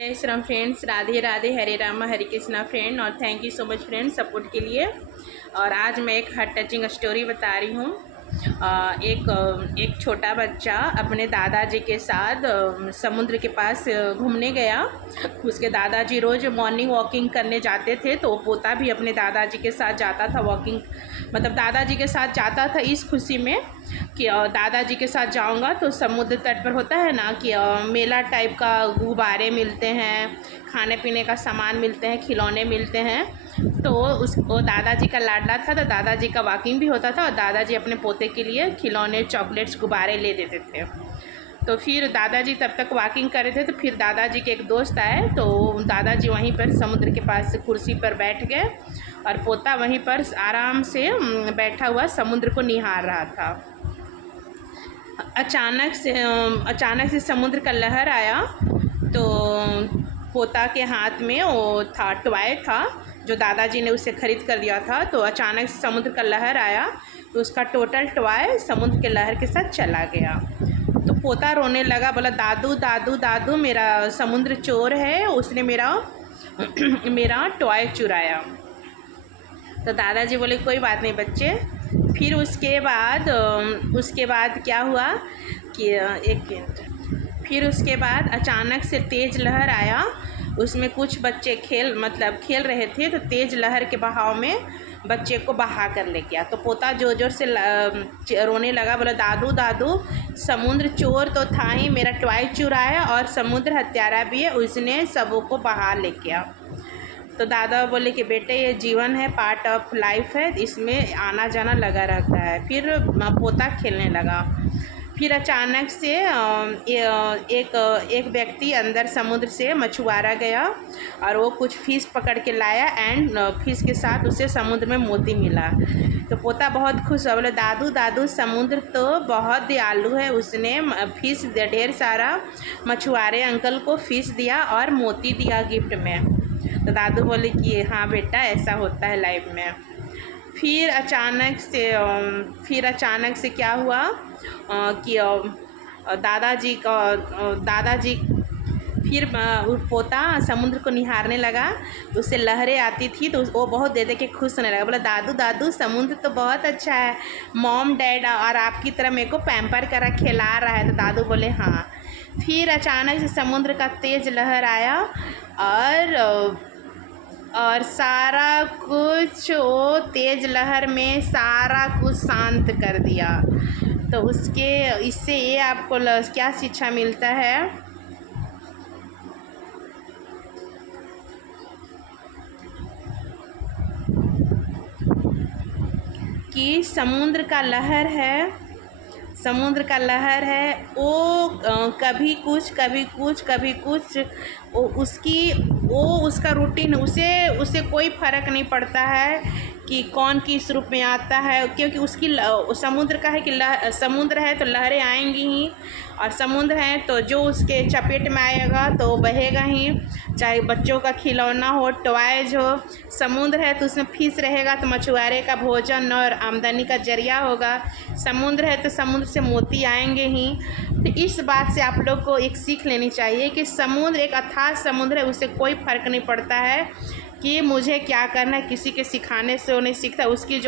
जय श्री राम फ्रेंड्स, राधे राधे, हरे रामा हरे कृष्णा फ्रेंड। और thank you so much friend support के लिए। और आज मैं एक हार्ट टचिंग स्टोरी बता रही हूँ। एक छोटा बच्चा अपने दादाजी के साथ समुद्र के पास घूमने गया। उसके दादाजी रोज़ मॉर्निंग वॉकिंग करने जाते थे, तो पोता भी अपने दादाजी के साथ जाता था वॉकिंग, मतलब दादाजी के साथ जाता था इस खुशी में कि दादाजी के साथ जाऊंगा तो समुद्र तट पर होता है ना कि मेला टाइप का गुब्बारे मिलते हैं, खाने पीने का सामान मिलते हैं, खिलौने मिलते हैं। तो वो दादाजी का लाडला था, तो दादाजी का वॉकिंग भी होता था और दादाजी अपने पोते के लिए खिलौने, चॉकलेट्स, गुब्बारे ले देते थे। तो फिर दादाजी तब तक वॉकिंग कर रहे थे, तो फिर दादाजी के एक दोस्त आए, तो दादाजी वहीं पर समुद्र के पास कुर्सी पर बैठ गए और पोता वहीं पर आराम से बैठा हुआ समुद्र को निहार रहा था। अचानक से समुद्र का लहर आया, तो पोता के हाथ में वो था टॉय था जो दादाजी ने उसे खरीद कर दिया था। तो अचानक से समुद्र का लहर आया, तो उसका टोटल टॉय समुद्र के लहर के साथ चला गया। तो पोता रोने लगा, बोला दादू दादू दादू, मेरा समुद्र चोर है, उसने मेरा मेरा टॉय चुराया। तो दादाजी बोले कोई बात नहीं बच्चे। फिर उसके बाद क्या हुआ कि फिर उसके बाद अचानक से तेज़ लहर आया, उसमें कुछ बच्चे खेल रहे थे, तो तेज़ लहर के बहाव में बच्चे को बहा कर ले गया। तो पोता जोर जोर से रोने लगा, बोला दादू दादू, समुद्र चोर तो था ही, मेरा टॉय चुराया और समुद्र हत्यारा भी है, उसने सबों को बहा ले गया। तो दादा बोले कि बेटे ये जीवन है, पार्ट ऑफ लाइफ है, इसमें आना जाना लगा रहता है। फिर पोता खेलने लगा। फिर अचानक से एक व्यक्ति अंदर समुद्र से मछुआरा गया और वो कुछ फ़िश पकड़ के लाया एंड फ़िश के साथ उसे समुद्र में मोती मिला। तो पोता बहुत खुश हुआ, बोले दादू दादू, समुद्र तो बहुत दयालु है, उसने फ़िश ढेर सारा मछुआरे अंकल को फ़िश दिया और मोती दिया गिफ्ट में। तो दादू बोले कि हाँ बेटा, ऐसा होता है लाइफ में। फिर अचानक से क्या हुआ कि दादाजी फिर पोता समुद्र को निहारने लगा, तो उससे लहरें आती थी, तो वो बहुत दे के खुश होने लगा, बोला दादू दादू, समुद्र तो बहुत अच्छा है, मॉम डैड और आपकी तरह मेरे को पैम्पर करा खिला रहा है। तो दादू बोले हाँ। फिर अचानक से समुद्र का तेज़ लहर आया और सारा कुछ वो तेज़ लहर में सारा कुछ शांत कर दिया। तो इससे ये आपको क्या शिक्षा मिलता है कि समुद्र का लहर है, वो कभी कुछ वो उसका रूटीन, उसे कोई फ़र्क नहीं पड़ता है कि कौन किस रूप में आता है, क्योंकि उसकी समुद्र का है कि समुद्र है तो लहरें आएंगी ही, और समुद्र है तो जो उसके चपेट में आएगा तो बहेगा ही, चाहे बच्चों का खिलौना हो, टॉयज हो। समुद्र है तो उसमें फिश रहेगा, तो मछुआरे का भोजन और आमदनी का जरिया होगा। समुद्र है तो समुद्र से मोती आएंगे ही। तो इस बात से आप लोग को एक सीख लेनी चाहिए कि समुद्र एक अथाह समुद्र है, उससे कोई फ़र्क नहीं पड़ता है कि मुझे क्या करना है, किसी के सिखाने से वो नहीं सीखता। उसकी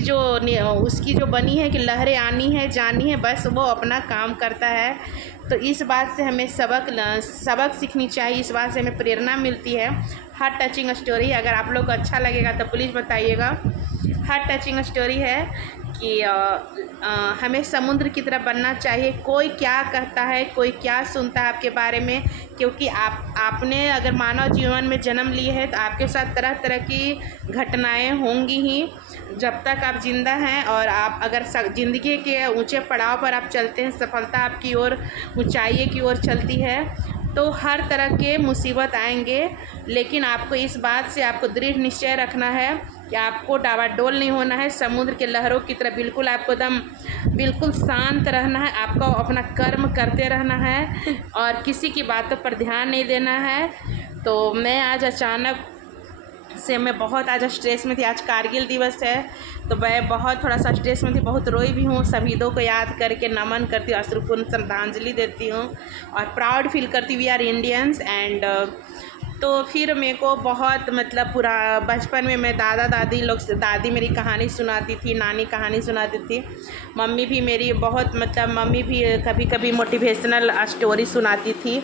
जो बनी है कि लहरें आनी है जानी है, बस वो अपना काम करता है। तो इस बात से हमें सबक सीखनी चाहिए, इस बात से हमें प्रेरणा मिलती है। हार्ट टचिंग स्टोरी, अगर आप लोग को अच्छा लगेगा तो प्लीज़ बताइएगा। हार्ट टचिंग स्टोरी है कि हमें समुद्र की तरह बनना चाहिए। कोई क्या कहता है, कोई क्या सुनता है आपके बारे में, क्योंकि आपने अगर मानव जीवन में जन्म लिए है तो आपके साथ तरह तरह की घटनाएं होंगी ही जब तक आप जिंदा हैं। और आप अगर ज़िंदगी के ऊंचे पड़ाव पर आप चलते हैं, सफलता आपकी ओर, ऊंचाई की ओर चलती है, तो हर तरह के मुसीबत आएंगे, लेकिन आपको इस बात से आपको दृढ़ निश्चय रखना है कि आपको डावाडोल नहीं होना है। समुद्र के लहरों की तरह बिल्कुल शांत रहना है, आपको अपना कर्म करते रहना है और किसी की बातों पर ध्यान नहीं देना है। तो मैं आज अचानक से मैं बहुत आज स्ट्रेस में थी। आज कारगिल दिवस है तो मैं बहुत थोड़ा सा स्ट्रेस में थी, बहुत रोई भी हूँ। शहीदों को याद करके नमन करती हूँ, अश्रुपूर्ण श्रद्धांजलि देती हूँ और प्राउड फील करती हूँ वी आर इंडियंस। एंड तो फिर मेरे को बहुत मतलब पूरा बचपन में मैं दादा दादी लोग से, दादी मेरी कहानी सुनाती थी, नानी कहानी सुनाती थी, मम्मी भी मेरी बहुत मतलब मम्मी भी कभी कभी मोटिवेशनल स्टोरी सुनाती थी।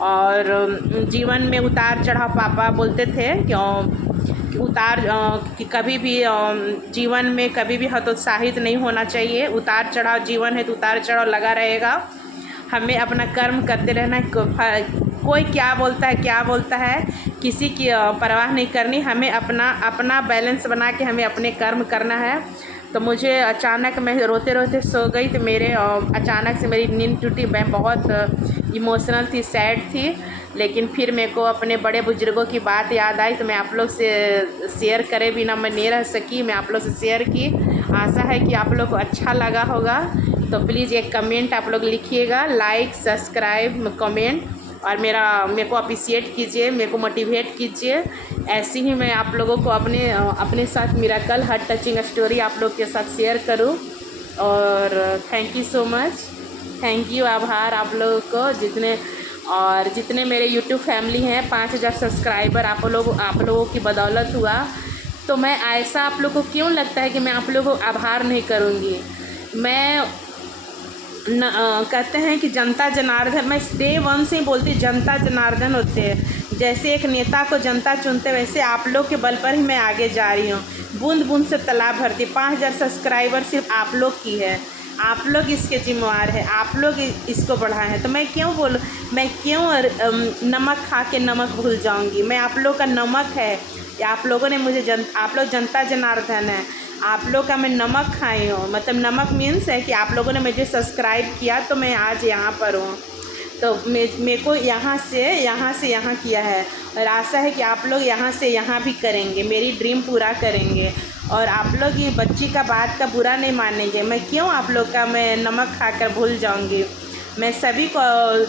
और जीवन में उतार चढ़ाव पापा बोलते थे कि उतार कि कभी भी जीवन में कभी भी हतोत्साहित नहीं होना चाहिए। उतार चढ़ाव जीवन है तो उतार चढ़ाव लगा रहेगा, हमें अपना कर्म करते रहना है। कोई क्या बोलता है किसी की परवाह नहीं करनी, हमें अपना बैलेंस बना के हमें अपने कर्म करना है। तो मुझे अचानक मैं रोते रोते सो गई तो मेरे अचानक से मेरी नींद टूटी। मैं बहुत इमोशनल थी, सैड थी, लेकिन फिर मेरे को अपने बड़े बुजुर्गों की बात याद आई तो मैं आप लोग से शेयर करे बिना मैं नहीं रह सकी, मैं आप लोग से शेयर की। आशा है कि आप लोग को अच्छा लगा होगा। तो प्लीज़ एक कमेंट आप लोग लिखिएगा, लाइक सब्सक्राइब कमेंट, और मेरे को अप्रिशिएट कीजिए, मेरे को मोटिवेट कीजिए। ऐसे ही मैं आप लोगों को अपने साथ मिरेकल हार्ट टचिंग स्टोरी आप लोग के साथ शेयर करूं। और thank you so much, thank you, आभार आप लोगों को जितने मेरे यूट्यूब फैमिली हैं। 5000 सब्सक्राइबर आप लोगों की बदौलत हुआ। तो मैं ऐसा आप लोग को क्यों लगता है कि मैं आप लोगों को आभार नहीं करूँगी। मैं कहते हैं कि जनता जनार्दन, मैं डे 1 से ही बोलती जनता जनार्दन होते हैं। जैसे एक नेता को जनता चुनते वैसे आप लोग के बल पर ही मैं आगे जा रही हूँ। बूंद बूंद से तालाब भरती। 5000 सब्सक्राइबर सिर्फ आप लोग की है, आप लोग इसके जिम्मेवार हैं, आप लोग इसको बढ़ाए हैं। तो मैं क्यों नमक खा के नमक भूल जाऊंगी। मैं आप लोग का नमक है, आप लोगों ने मुझे आप लोग जनता जनार्दन है, आप लोग का मैं नमक खाई हूँ। मतलब नमक मीन्स है कि आप लोगों ने मुझे सब्सक्राइब किया तो मैं आज यहाँ पर हूँ। तो मेरे को यहाँ से यहाँ किया है और आशा है कि आप लोग यहाँ से यहाँ भी करेंगे, मेरी ड्रीम पूरा करेंगे। और आप लोग ये बच्ची का बात का बुरा नहीं मानेंगे। मैं क्यों आप लोग का मैं नमक खाकर भूल जाऊंगी। मैं सभी को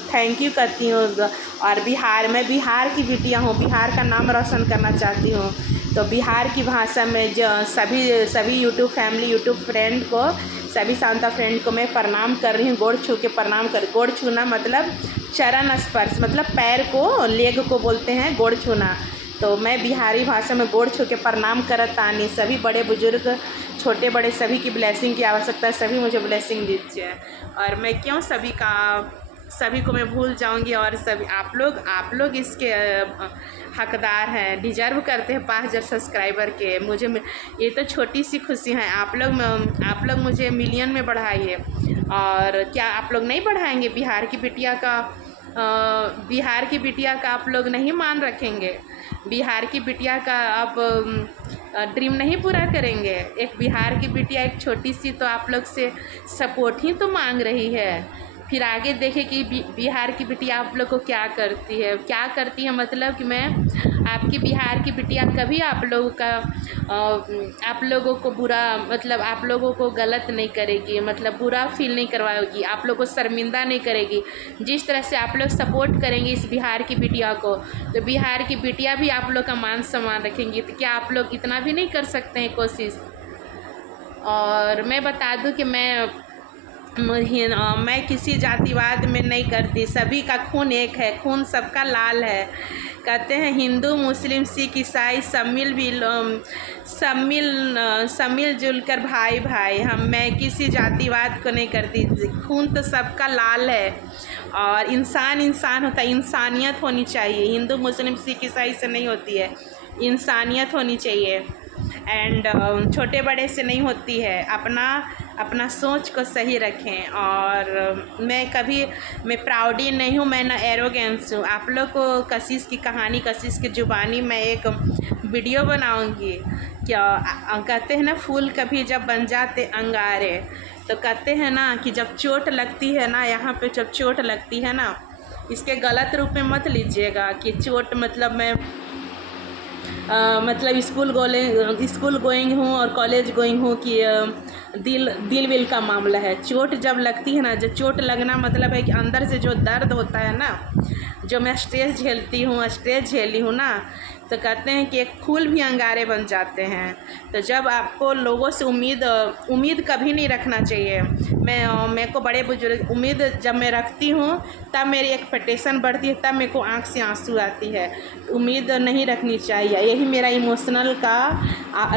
थैंक यू करती हूँ। और मैं बिहार की बिटिया हूँ, बिहार का नाम रोशन करना चाहती हूँ। तो बिहार की भाषा में जो सभी यूट्यूब फैमिली, यूट्यूब फ्रेंड को, सभी शांता फ्रेंड को मैं प्रणाम कर रही हूँ। गोड़ छू के प्रणाम कर, गोड़ छूना मतलब चरण स्पर्श, मतलब पैर को, लेग को बोलते हैं गोड़ छूना। तो मैं बिहारी भाषा में गोड़ छू के प्रणाम करत तानी। सभी बड़े बुजुर्ग, छोटे बड़े सभी की ब्लेसिंग की आवश्यकता है, सभी मुझे ब्लेसिंग दीजिए। और मैं क्यों सभी को मैं भूल जाऊंगी। और सभी आप लोग इसके हकदार हैं, डिजर्व करते हैं 5000 सब्सक्राइबर के। मुझे ये तो छोटी सी खुशी है। आप लोग मुझे मिलियन में बढ़ाइए। और क्या आप लोग नहीं बढ़ाएंगे बिहार की बिटिया का आप लोग नहीं मान रखेंगे। बिहार की बिटिया का आप ड्रीम नहीं पूरा करेंगे। एक बिहार की बिटिया, एक छोटी सी, तो आप लोग से सपोर्ट ही तो मांग रही है। फिर आगे देखें कि बिहार की बिटिया आप लोग को क्या करती है। मतलब कि मैं आपकी बिहार की बिटिया कभी आप लोगों को बुरा, मतलब आप लोगों को गलत नहीं करेगी, मतलब बुरा फील नहीं करवाएगी, आप लोग को शर्मिंदा नहीं करेगी। जिस तरह से आप लोग सपोर्ट करेंगे इस बिहार की बिटिया को, तो बिहार की बिटिया भी आप लोग का मान सम्मान रखेंगी। तो क्या आप लोग इतना भी नहीं कर सकते हैं कोशिश। और मैं बता दूं कि मैं किसी जातिवाद में नहीं करती। सभी का खून एक है, खून सबका लाल है। कहते हैं हिंदू मुस्लिम सिख ईसाई सब मिल जुल कर भाई। मैं किसी जातिवाद को नहीं करती। खून तो सबका लाल है और इंसान होता है, इंसानियत होनी चाहिए। हिंदू मुस्लिम सिख ईसाई से नहीं होती है, इंसानियत होनी चाहिए। एंड छोटे बड़े से नहीं होती है। अपना सोच को सही रखें। और मैं प्राउडी नहीं हूँ, मैं ना एरोगेंस हूँ। आप लोग को कशिश की कहानी, कशिश की जुबानी में एक वीडियो बनाऊंगी। क्या कहते हैं ना, फूल कभी जब बन जाते अंगारे। तो कहते हैं ना कि जब चोट लगती है ना, यहाँ पे जब चोट लगती है ना, इसके गलत रूप में मत लीजिएगा कि चोट मतलब मैं मतलब स्कूल गोइंग हूँ और कॉलेज गोइंग हूँ कि दिल विल का मामला है। चोट जब लगती है ना, जो चोट लगना मतलब है कि अंदर से जो दर्द होता है ना, जो मैं स्ट्रेस झेलती हूँ, स्ट्रेस झेली हूँ ना, तो कहते हैं कि एक फूल भी अंगारे बन जाते हैं। तो जब आपको लोगों से उम्मीद कभी नहीं रखना चाहिए। मेरे को बड़े बुजुर्ग उम्मीद जब मैं रखती हूँ तब मेरी एक्सपेक्टेशन बढ़ती है, तब मेरे को आँख से आंसू आती है। उम्मीद नहीं रखनी चाहिए, यही मेरा इमोशनल का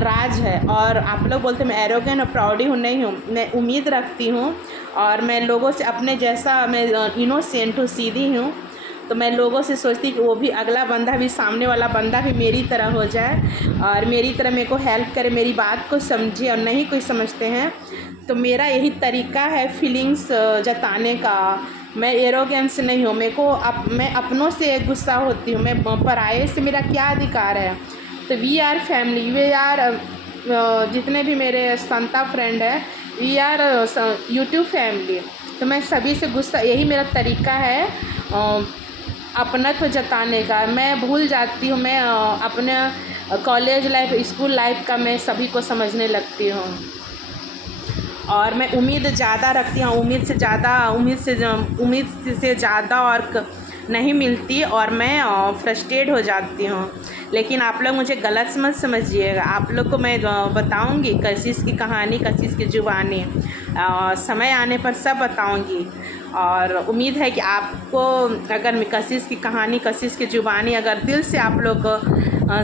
राज है। और आप लोग बोलते मैं एरोगेंट और प्राउडी हूँ, नहीं हूँ। मैं उम्मीद रखती हूँ और मैं लोगों से अपने जैसा, मैं इनोसेंट हूँ, सीधी हूँ। तो मैं लोगों से सोचती कि वो भी, अगला बंदा भी, सामने वाला बंदा भी मेरी तरह हो जाए और मेरी तरह मेरे को हेल्प करे, मेरी बात को समझे। और नहीं कोई समझते हैं तो मेरा यही तरीका है फीलिंग्स जताने का। मैं एरोगेंस नहीं हूँ। मैं अपनों से गुस्सा होती हूँ, मैं पराये से मेरा क्या अधिकार है। तो we are family, we are जितने भी मेरे संता फ्रेंड है, वी आर यूट्यूब फैमिली। तो मैं सभी से गुस्सा, यही मेरा तरीका है अपनत्व जताने का। मैं भूल जाती हूँ, मैं अपने कॉलेज लाइफ, स्कूल लाइफ का मैं सभी को समझने लगती हूँ। और मैं उम्मीद ज़्यादा रखती हूँ, उम्मीद से ज़्यादा और नहीं मिलती और मैं फ्रस्ट्रेट हो जाती हूँ। लेकिन आप लोग मुझे गलत मत समझिएगा। आप लोग को मैं बताऊँगी कशिश की कहानी, कशिश की जुबानी, समय आने पर सब बताऊँगी। और उम्मीद है कि आपको अगर कशिश की कहानी, कशिश की जुबानी अगर दिल से आप लोग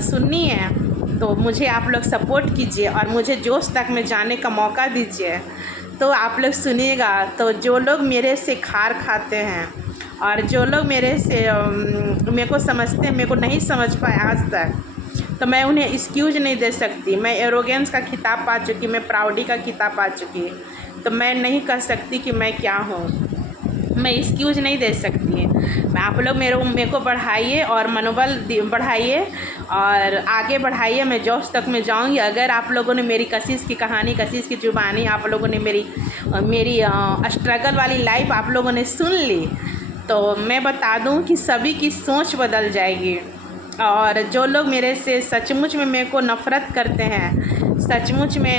सुननी है तो मुझे आप लोग सपोर्ट कीजिए और मुझे जोश तक में जाने का मौका दीजिए। तो आप लोग सुनिएगा। तो जो लोग मेरे से खार खाते हैं और जो लोग मेरे को समझते हैं, मेरे को नहीं समझ पाए आज तक, तो मैं उन्हें एक्सक्यूज़ नहीं दे सकती। मैं एरोगेंस का खिताब पा चुकी, मैं प्राउडी का खिताब पा चुकी, तो मैं नहीं कह सकती कि मैं क्या हूँ। मैं एक्सक्यूज़ नहीं दे सकती। मैं आप लोग मेरे को बढ़ाइए और मनोबल बढ़ाइए और आगे बढ़ाइए। मैं जोश तक में जाऊंगी। अगर आप लोगों ने मेरी कशिश की कहानी, कशिश की जुबानी, आप लोगों ने मेरी स्ट्रगल वाली लाइफ आप लोगों ने सुन ली, तो मैं बता दूं कि सभी की सोच बदल जाएगी। और जो लोग मेरे से सचमुच में मेरे को नफ़रत करते हैं, सचमुच में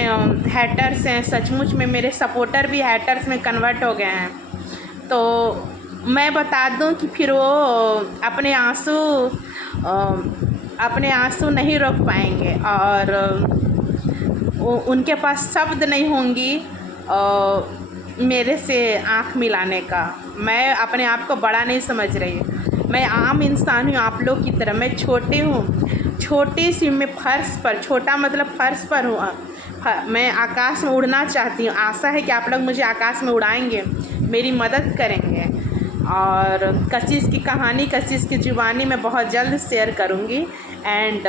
हैटर्स हैं, सचमुच में मेरे सपोर्टर भी हैटर्स में कन्वर्ट हो गए हैं, तो मैं बता दूं कि फिर वो अपने आंसू नहीं रोक पाएंगे और उनके पास शब्द नहीं होंगी मेरे से आँख मिलाने का। मैं अपने आप को बड़ा नहीं समझ रही, मैं आम इंसान हूँ आप लोग की तरह। मैं छोटी हूँ, छोटी सी, मैं फर्श पर, छोटा मतलब फर्श पर हूँ। मैं आकाश में उड़ना चाहती हूँ। आशा है कि आप लोग मुझे आकाश में उड़ाएंगे, मेरी मदद करेंगे। और कशिश की कहानी, कशिश की जुबानी मैं बहुत जल्द शेयर करूँगी। एंड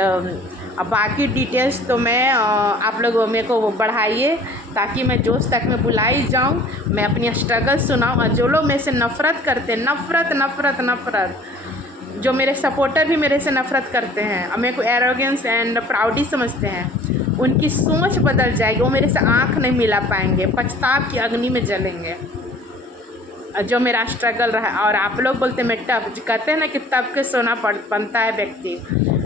अब बाकी डिटेल्स तो मैं आप लोग मेरे को बढ़ाइए ताकि मैं जोश तक में बुलाई जाऊँ, मैं अपनी स्ट्रगल सुनाऊँ। और जो लोग मेरे से नफ़रत करते, नफ़रत, जो मेरे सपोर्टर भी मेरे से नफ़रत करते हैं और मेरे को एरोगेंस एंड प्राउडी समझते हैं, उनकी सोच बदल जाएगी। वो मेरे से आँख नहीं मिला पाएंगे, पछताव की अग्नि में जलेंगे। जो मेरा स्ट्रगल रहा। और आप लोग बोलते मैं टफ, कहते हैं ना कि तब के सोना बनता है व्यक्ति,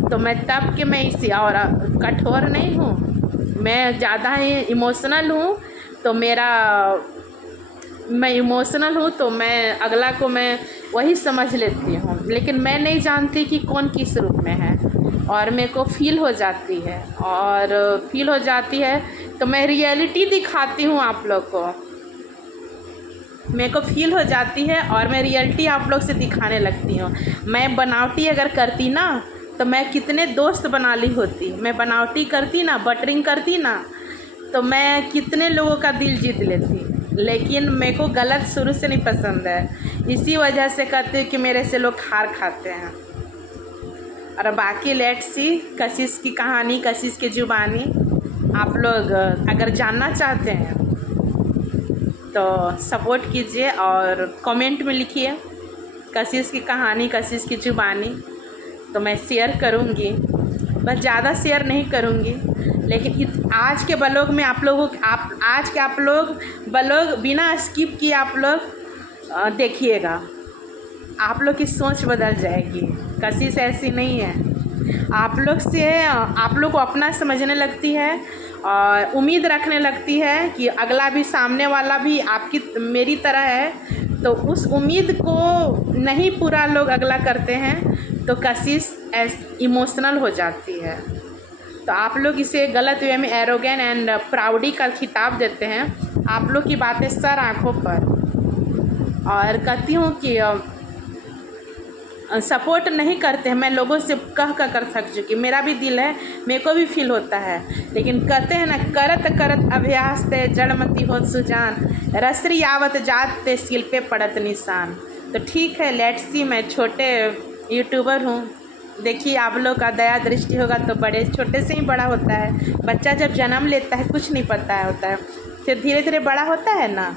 तो मैं तब के मैं इसी और कठोर नहीं हूँ, मैं ज़्यादा ही इमोशनल हूँ। तो मैं इमोशनल हूँ तो मैं अगला को मैं वही समझ लेती हूँ, लेकिन मैं नहीं जानती कि कौन किस रूप में है। और मेरे को फील हो जाती है तो मैं रियलिटी दिखाती हूँ आप लोग को। मेरे को फील हो जाती है और मैं रियलिटी आप लोग से दिखाने लगती हूँ। मैं बनावटी अगर करती ना तो मैं कितने दोस्त बना ली होती। मैं बनावटी करती ना, बटरिंग करती ना, तो मैं कितने लोगों का दिल जीत लेती। लेकिन मेरे को गलत शुरू से नहीं पसंद है, इसी वजह से कहते हैं कि मेरे से लोग हार खाते हैं। और बाकी लेट्स सी कशिश की कहानी, कशिश की जुबानी आप लोग अगर जानना चाहते हैं तो सपोर्ट कीजिए और कमेंट में लिखिए कशिश की कहानी, कशिश की जुबानी। तो मैं शेयर करूँगी, बस ज़्यादा शेयर नहीं करूँगी। लेकिन आज के ब्लॉग में आप लोग ब्लॉग बिना स्किप किए आप लोग देखिएगा, आप लोग की सोच बदल जाएगी। कशिश ऐसी नहीं है, आप लोग को अपना समझने लगती है और उम्मीद रखने लगती है कि अगला भी, सामने वाला भी आपकी मेरी तरह है, तो उस उम्मीद को नहीं पूरा लोग अगला करते हैं तो कशिश इमोशनल हो जाती है। तो आप लोग इसे गलत वे में एरोगेंट एंड प्राउडी का खिताब देते हैं। आप लोग की बातें सर आँखों पर, और कहती हूँ कि सपोर्ट नहीं करते हैं। मैं लोगों से कह कर थक चुकी, मेरा भी दिल है, मेरे को भी फील होता है, लेकिन कहते हैं ना, करत करत अभ्यास ते जड़मती होत सुजान, रसरी आवत जात ते सिल पे पड़त निशान। तो ठीक है, लेट्स सी, मैं छोटे यूट्यूबर हूँ, देखिए आप लोग का दया दृष्टि होगा तो बड़े छोटे से ही बड़ा होता है। बच्चा जब जन्म लेता है कुछ नहीं पता होता है, फिर धीरे धीरे बड़ा होता है ना,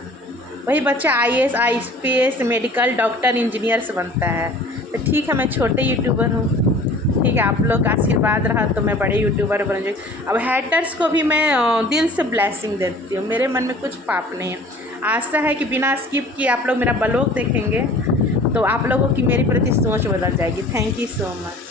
वही बच्चा IAS IPS medical doctor engineers बनता है। तो ठीक है, मैं छोटे यूट्यूबर हूँ, ठीक है, आप लोग का आशीर्वाद रहा तो मैं बड़े यूट्यूबर बन जाऊँ। अब हैटर्स को भी मैं दिल से ब्लेसिंग देती हूँ, मेरे मन में कुछ पाप नहीं है। आशा है कि बिना स्किप किए आप लोग मेरा ब्लॉग देखेंगे तो आप लोगों की मेरे प्रति सोच बदल जाएगी। Thank you so much.